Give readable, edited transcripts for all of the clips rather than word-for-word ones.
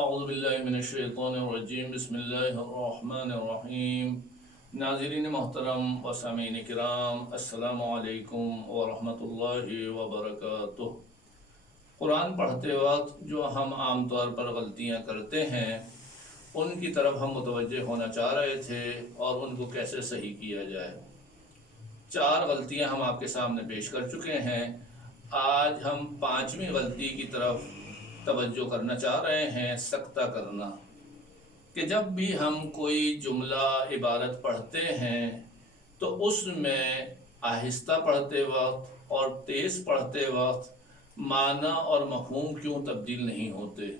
اعوذ باللہ من الشیطان الرجیم بسم اللہ الرحمن الرحیم۔ ناظرین محترم و سامعین کرام، السلام علیکم ورحمۃ اللہ وبرکاتہ۔ قرآن پڑھتے وقت جو ہم عام طور پر غلطیاں کرتے ہیں ان کی طرف ہم متوجہ ہونا چاہ رہے تھے اور ان کو کیسے صحیح کیا جائے۔ 4 غلطیاں ہم آپ کے سامنے پیش کر چکے ہیں۔ آج ہم 5ویں غلطی کی طرف توجہ کرنا چاہ رہے ہیں، سکتہ کرنا، کہ جب بھی ہم کوئی جملہ عبارت پڑھتے ہیں تو اس میں آہستہ پڑھتے وقت اور تیز پڑھتے وقت معنی اور مفہوم کیوں تبدیل نہیں ہوتے۔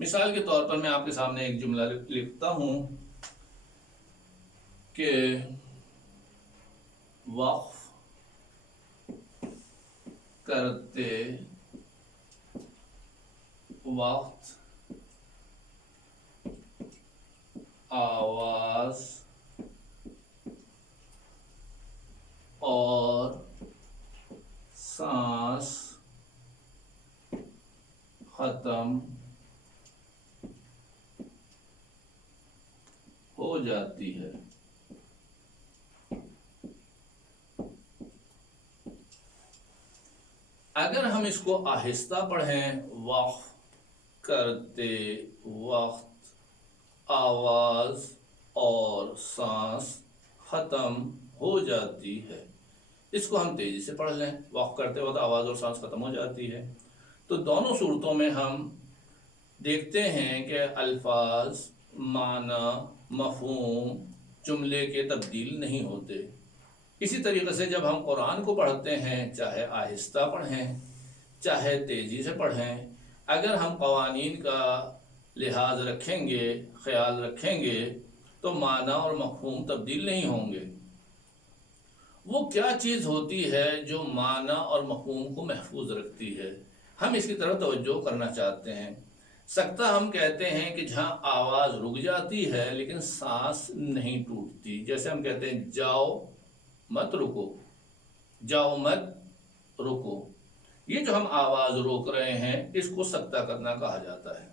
مثال کے طور پر میں آپ کے سامنے ایک جملہ لکھتا ہوں کہ وقف کرتے وقت آواز اور سانس ختم ہو جاتی ہے۔ اگر ہم اس کو آہستہ پڑھیں، وقف کرتے وقت آواز اور سانس ختم ہو جاتی ہے، اس کو ہم تیزی سے پڑھ لیں، وقف کرتے وقت آواز اور سانس ختم ہو جاتی ہے، تو دونوں صورتوں میں ہم دیکھتے ہیں کہ الفاظ، معنی، مفہوم جملے کے تبدیل نہیں ہوتے۔ اسی طریقے سے جب ہم قرآن کو پڑھتے ہیں، چاہے آہستہ پڑھیں چاہے تیزی سے پڑھیں، اگر ہم قوانین کا لحاظ رکھیں گے، خیال رکھیں گے، تو معنی اور مفہوم تبدیل نہیں ہوں گے۔ وہ کیا چیز ہوتی ہے جو معنی اور مفہوم کو محفوظ رکھتی ہے؟ ہم اس کی طرف توجہ کرنا چاہتے ہیں۔ سکتہ ہم کہتے ہیں کہ جہاں آواز رک جاتی ہے لیکن سانس نہیں ٹوٹتی، جیسے ہم کہتے ہیں جاؤ مت رکو، جاؤ مت رکو، یہ جو ہم آواز روک رہے ہیں اس کو سکتہ کرنا کہا جاتا ہے۔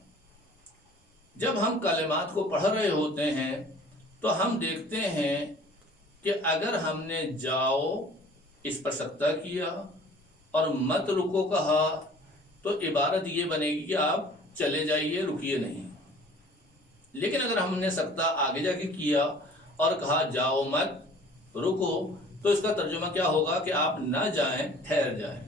جب ہم کلمات کو پڑھ رہے ہوتے ہیں تو ہم دیکھتے ہیں کہ اگر ہم نے جاؤ اس پر سکتہ کیا اور مت رکو کہا تو عبارت یہ بنے گی کہ آپ چلے جائیے، رکیے نہیں۔ لیکن اگر ہم نے سکتہ آگے جا کے کیا اور کہا جاؤ مت رکو تو اس کا ترجمہ کیا ہوگا کہ آپ نہ جائیں، ٹھہر جائیں۔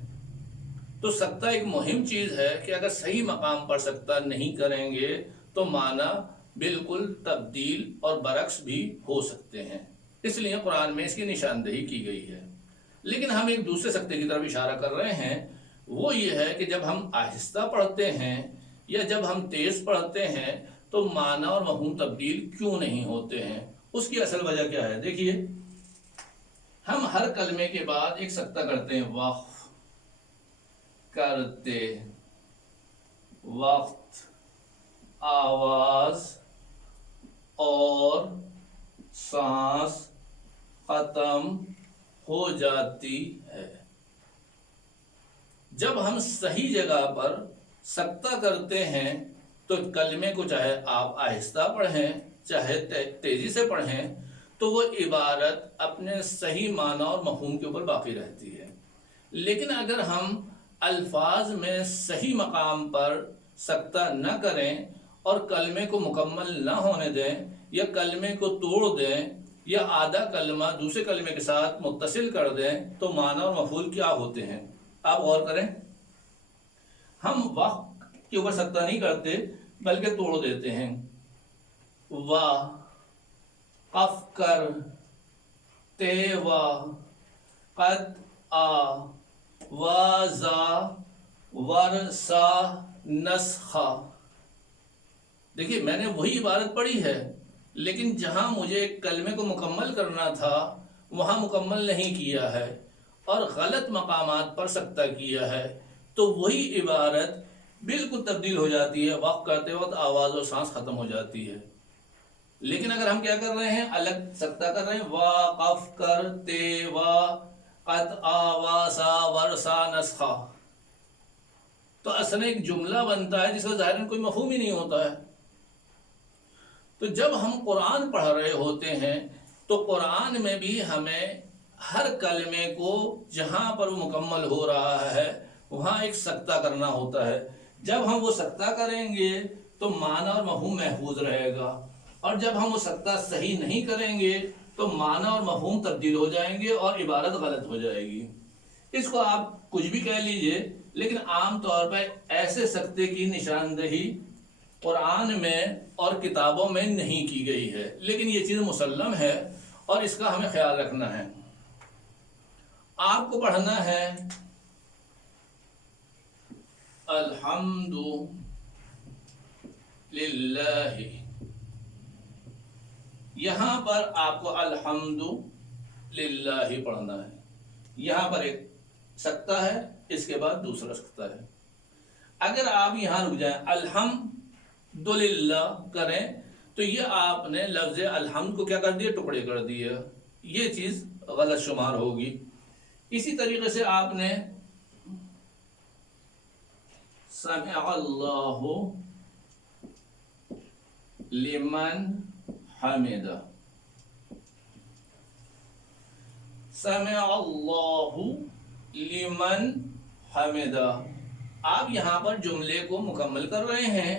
تو سکتہ ایک مہم چیز ہے کہ اگر صحیح مقام پر سکتہ نہیں کریں گے تو معنی بالکل تبدیل اور برعکس بھی ہو سکتے ہیں۔ اس لیے قرآن میں اس کی نشاندہی کی گئی ہے۔ لیکن ہم ایک دوسرے سکتے کی طرف اشارہ کر رہے ہیں، وہ یہ ہے کہ جب ہم آہستہ پڑھتے ہیں یا جب ہم تیز پڑھتے ہیں تو معنی اور مفہوم تبدیل کیوں نہیں ہوتے ہیں۔ اس کی اصل وجہ کیا ہے؟ دیکھیے، ہم ہر کلمے کے بعد ایک سکتہ کرتے ہیں، وقف کرتے وقت آواز اور سانس ختم ہو جاتی ہے۔ جب ہم صحیح جگہ پر سکتہ کرتے ہیں تو کلمے کو چاہے آپ آہستہ پڑھیں چاہے تیزی سے پڑھیں تو وہ عبارت اپنے صحیح معنی اور مفہوم کے اوپر باقی رہتی ہے۔ لیکن اگر ہم الفاظ میں صحیح مقام پر سکتہ نہ کریں اور کلمے کو مکمل نہ ہونے دیں یا کلمے کو توڑ دیں یا آدھا کلمہ دوسرے کلمے کے ساتھ متصل کر دیں تو معنی اور مفعول کیا ہوتے ہیں؟ آپ غور کریں، ہم وقت کے اوپر سکتہ نہیں کرتے بلکہ توڑ دیتے ہیں۔ وا قف کر تے وا قد آ وازا ورسا نسخہ۔ دیکھیے، میں نے وہی عبارت پڑھی ہے لیکن جہاں مجھے کلمے کو مکمل کرنا تھا وہاں مکمل نہیں کیا ہے اور غلط مقامات پر سکتہ کیا ہے، تو وہی عبارت بالکل تبدیل ہو جاتی ہے، وقف کرتے وقت آواز اور سانس ختم ہو جاتی ہے۔ لیکن اگر ہم کیا کر رہے ہیں، الگ سکتہ کر رہے ہیں، واقف کرتے وا قد آواسا ورسا نسخہ، تو اصل ایک جملہ بنتا ہے جس کا ظاہراً کوئی مفہوم ہی نہیں ہوتا ہے۔ تو جب ہم قرآن پڑھ رہے ہوتے ہیں تو قرآن میں بھی ہمیں ہر کلمے کو جہاں پر وہ مکمل ہو رہا ہے وہاں ایک سکتہ کرنا ہوتا ہے۔ جب ہم وہ سکتہ کریں گے تو معنی اور مفہوم محفوظ رہے گا، اور جب ہم وہ سکتہ صحیح نہیں کریں گے تو معنی اور مفہوم تبدیل ہو جائیں گے اور عبارت غلط ہو جائے گی۔ اس کو آپ کچھ بھی کہہ لیجئے، لیکن عام طور پر ایسے سکتے کی نشاندہی قرآن میں اور کتابوں میں نہیں کی گئی ہے، لیکن یہ چیز مسلم ہے اور اس کا ہمیں خیال رکھنا ہے۔ آپ کو پڑھنا ہے الحمد للہ، یہاں پر آپ کو الحمد للہ پڑھنا ہے۔ یہاں پر ایک سکتہ ہے، اس کے بعد دوسرا سکتہ ہے۔ اگر آپ یہاں رک جائیں الحمد للہ کریں تو یہ آپ نے لفظ الحمد کو کیا کر دیا؟ ٹکڑے کر دیا، یہ چیز غلط شمار ہوگی۔ اسی طریقے سے آپ نے سمع اللہ لمن حمدہ، سمع اللہ لمن حمدہ، آپ یہاں پر جملے کو مکمل کر رہے ہیں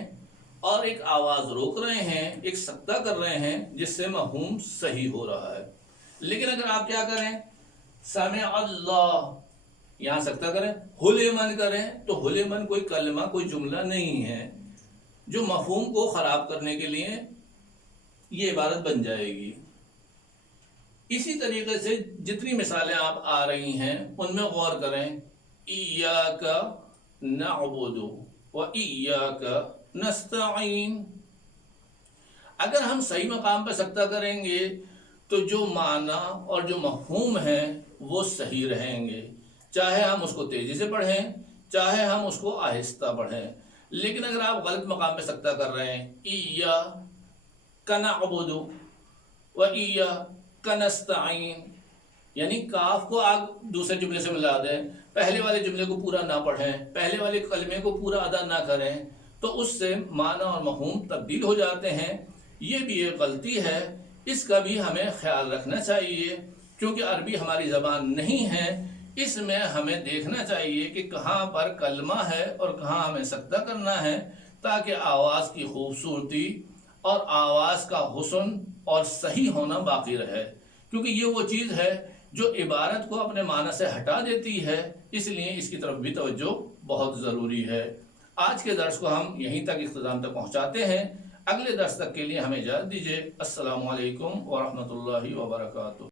اور ایک آواز روک رہے ہیں، ایک سکتہ کر رہے ہیں جس سے مفہوم صحیح ہو رہا ہے۔ لیکن اگر آپ کیا کریں، سمع اللہ یہاں سکتہ کریں، حلمن کریں، تو حلمن کوئی کلمہ کوئی جملہ نہیں ہے جو مفہوم کو خراب کرنے کے لیے یہ عبارت بن جائے گی۔ اسی طریقے سے جتنی مثالیں آپ آ رہی ہیں ان میں غور کریں، ایاک نعبد و ایاک نستعین، اگر ہم صحیح مقام پہ سکتہ کریں گے تو جو معنی اور جو مفہوم ہے وہ صحیح رہیں گے، چاہے ہم اس کو تیزی سے پڑھیں چاہے ہم اس کو آہستہ پڑھیں۔ لیکن اگر آپ غلط مقام پہ سکتہ کر رہے ہیں، ایاک نعبد و ایاک نستعین، یعنی کاف کو آپ دوسرے جملے سے ملا دیں، پہلے والے جملے کو پورا نہ پڑھیں، پہلے والے کلمے کو پورا ادا نہ کریں، تو اس سے معنی اور مفہوم تبدیل ہو جاتے ہیں۔ یہ بھی ایک غلطی ہے، اس کا بھی ہمیں خیال رکھنا چاہیے، کیونکہ عربی ہماری زبان نہیں ہے، اس میں ہمیں دیکھنا چاہیے کہ کہاں پر کلمہ ہے اور کہاں ہمیں سکتہ کرنا ہے، تاکہ آواز کی خوبصورتی اور آواز کا حسن اور صحیح ہونا باقی رہے، کیونکہ یہ وہ چیز ہے جو عبارت کو اپنے معنی سے ہٹا دیتی ہے، اس لیے اس کی طرف بھی توجہ بہت ضروری ہے۔ آج کے درس کو ہم یہیں تک اختتام تک پہنچاتے ہیں، اگلے درس تک کے لیے ہمیں اجازت دیجیے۔ السلام علیکم ورحمۃ اللہ وبرکاتہ۔